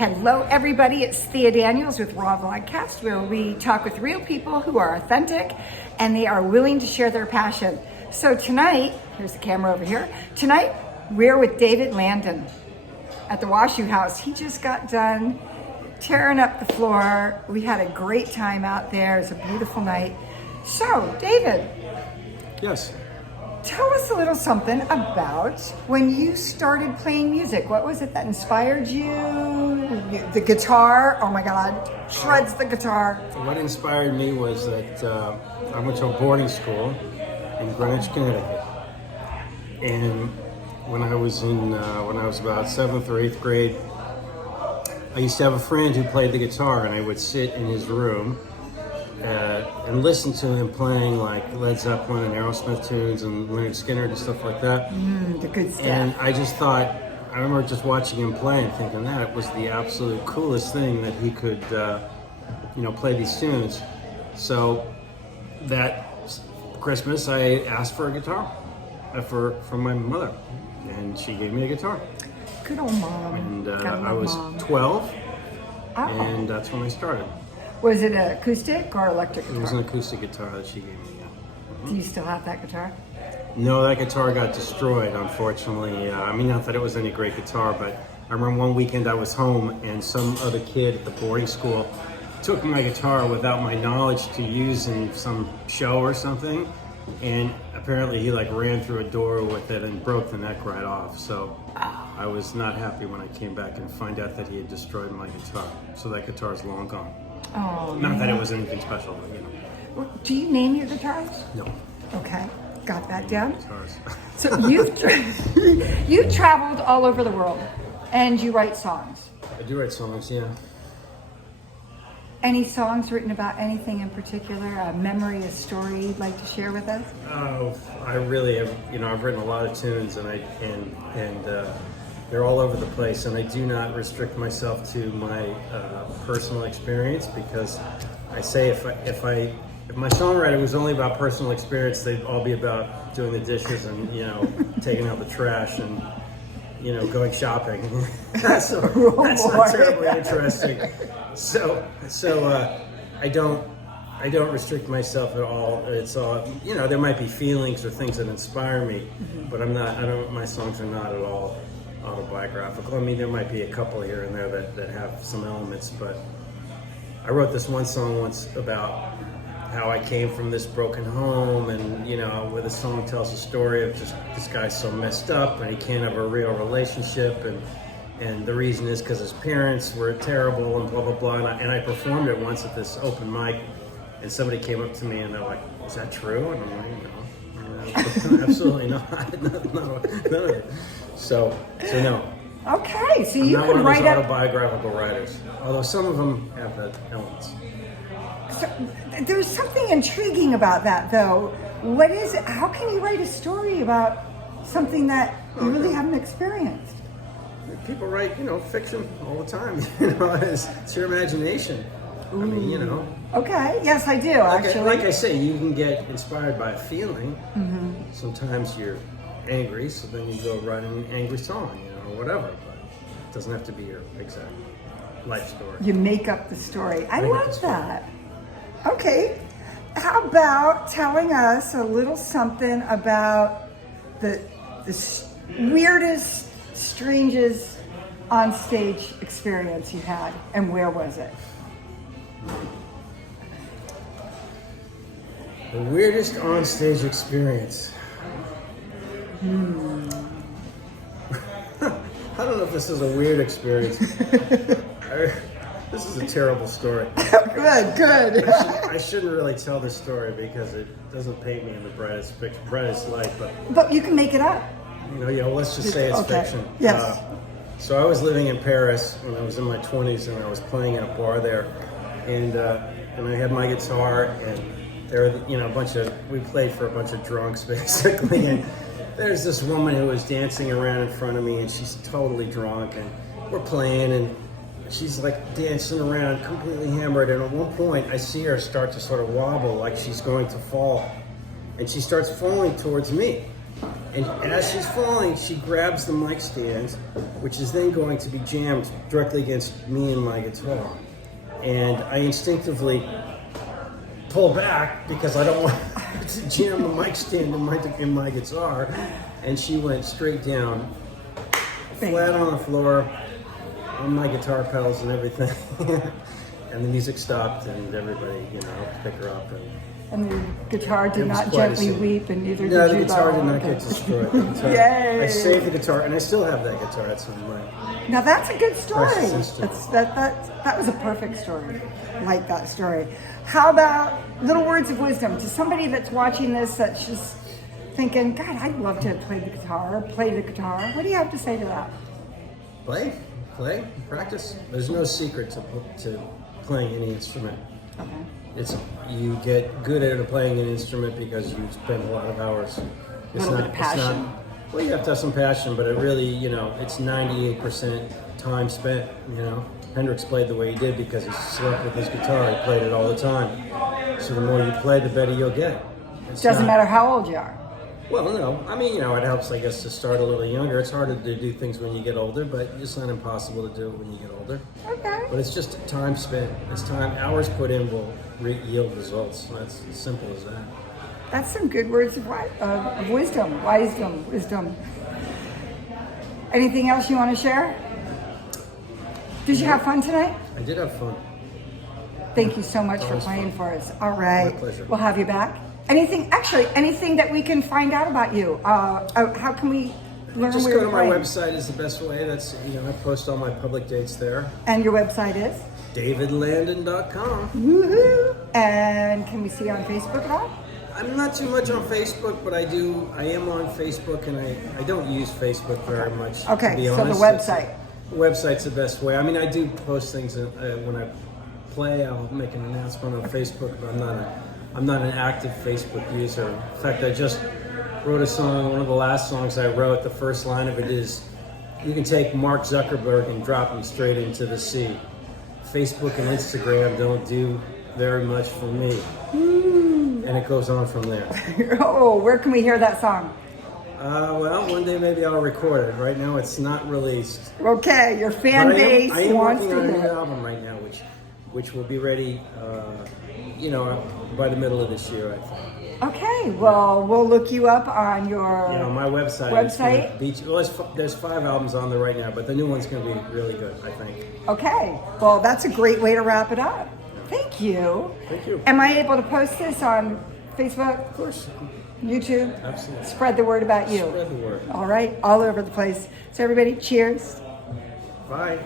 Hello everybody, it's Thea Daniels with R.A.W.Vlogcast, where we talk with real people who are authentic and they are willing to share their passion. So tonight, here's the camera over here. Tonight, we're with David Landon at the Washoe House. He just got done tearing up the floor. We had a great time out there. It was a beautiful night. So, David. Yes. Tell us a little something about when you started playing music. What was it that inspired you? The guitar, oh my God, shreds the guitar. What inspired me was that I went to a boarding school in Greenwich, Connecticut. And when I was about 7th or 8th grade, I used to have a friend who played the guitar, and I would sit in his room and listen to him playing like Led Zeppelin and Aerosmith tunes and Lynyrd Skynyrd and stuff like that. The good stuff. And I just thought, I remember just watching him play and thinking that was the absolute coolest thing that he could, play these tunes. So that Christmas, I asked for a guitar from my mother, and she gave me a guitar. Good old mom. And I was 12, and that's when I started. Was it an acoustic or electric guitar? It was an acoustic guitar that she gave me, yeah. Mm-hmm. Do you still have that guitar? No, that guitar got destroyed, unfortunately. Not that it was any great guitar, but I remember one weekend I was home and some other kid at the boarding school took my guitar without my knowledge to use in some show or something. And apparently he ran through a door with it and broke the neck right off. So I was not happy when I came back and find out that he had destroyed my guitar. So that guitar is long gone. Oh, not that it was anything special, but, Do you name your guitars? No. Okay, got that down. Guitars. So you've traveled all over the world, and you write songs. I do write songs, yeah. Any songs written about anything in particular, a memory, a story you'd like to share with us? Oh, I really have. I've written a lot of tunes, and they're all over the place. And I do not restrict myself to my personal experience, because I say if my songwriting was only about personal experience, they'd all be about doing the dishes and taking out the trash and going shopping. That's not terribly interesting. So I don't restrict myself at all. It's all, there might be feelings or things that inspire me, but my songs are not at all autobiographical. There might be a couple here and there that have some elements, but I wrote this one song once about how I came from this broken home, and where the song tells a story of just this guy's so messed up and he can't have a real relationship, and the reason is because his parents were terrible and blah blah blah. And I performed it once at this open mic, and somebody came up to me and they're like, "Is that true?" And I'm like, "No, absolutely not. No. So no. Okay, so I'm you not can one of write those up. autobiographical writers, although some of them have that elements. So, there's something intriguing about that, though. What is it? How can you write a story about something that you really haven't experienced? People write, fiction all the time. It's your imagination. Ooh. Okay, yes, I do, actually. Like I say, you can get inspired by a feeling. Mm-hmm. Sometimes you're angry, so then you go write an angry song, or whatever. But it doesn't have to be your exact life story. You make up the story. I love that. Okay, how about telling us a little something about the weirdest, strangest on-stage experience you had, and where was it? The weirdest on-stage experience. I don't know if this is a weird experience. This is a terrible story. Good. I shouldn't really tell this story because it doesn't paint me in the brightest light. But you can make it up. Let's just say it's fiction. Yes. So I was living in Paris when I was in my 20s, and I was playing in a bar there, and I had my guitar, and there were we played for a bunch of drunks basically, and there's this woman who was dancing around in front of me, and she's totally drunk, and we're playing, and she's dancing around completely hammered, and at one point I see her start to sort of wobble like she's going to fall, and she starts falling towards me. And as she's falling, she grabs the mic stand, which is then going to be jammed directly against me and my guitar. And I instinctively pull back because I don't want to jam the mic stand in my guitar. And she went straight down, flat on the floor, on my guitar pedals and everything. And the music stopped, and everybody, helped pick her up. And the guitar did not gently weep, and neither did you. No, the guitar did not get destroyed. Yay! I saved the guitar, and I still have that guitar. That's my. Now that's a good story. Precious instrument. That was a perfect story. I like that story. How about little words of wisdom to somebody that's watching this that's just thinking, God, I'd love to play the guitar. What do you have to say to that? Play, practice. There's no secret to playing any instrument. Okay. You get good at playing an instrument because you spend a lot of hours. It's a little bit of passion. Well, you have to have some passion, but it really, it's 98% time spent. Hendrix played the way he did because he slept with his guitar. He played it all the time. So the more you play, the better you'll get. Doesn't matter how old you are. Well, no. I mean, it helps, I guess, to start a little younger. It's harder to do things when you get older, but it's not impossible to do it when you get older. Okay. But it's just time spent. It's time. Hours put in will yield results. That's as simple as that. That's some good words of wisdom. Wisdom. Anything else you want to share? Did you have fun tonight? I did have fun. Thank you so much for playing for us. All right. My pleasure. We'll have you back. Anything that we can find out about you? How can we learn Just where go you're to my playing? website is the best way. That's, I post all my public dates there. And your website is? DavidLandon.com. Woohoo! And can we see you on Facebook at all? I'm not too much on Facebook, but I am on Facebook, and I don't use Facebook very much. Okay, to be so honest. the website. The website's the best way. I mean, I do post things when I play. I'll make an announcement on Facebook, but I'm not an active Facebook user. In fact, I just wrote a song. One of the last songs I wrote, the first line of it is, "You can take Mark Zuckerberg and drop him straight into the sea. Facebook and Instagram don't do very much for me." And it goes on from there. Oh, where can we hear that song? Well, one day maybe I'll record it. Right now, it's not released. Okay, your fan But base I am wants working to on a hear new it. album right now, which will be ready, by the middle of this year, I think. Okay, well, we'll look you up on your My website. There's 5 albums on there right now, but the new one's going to be really good, I think. Okay, well, that's a great way to wrap it up. Thank you. Thank you. Am I able to post this on Facebook, Of course. YouTube? Absolutely. Spread the word about you. Spread the word. All right, all over the place. So everybody, cheers. Bye.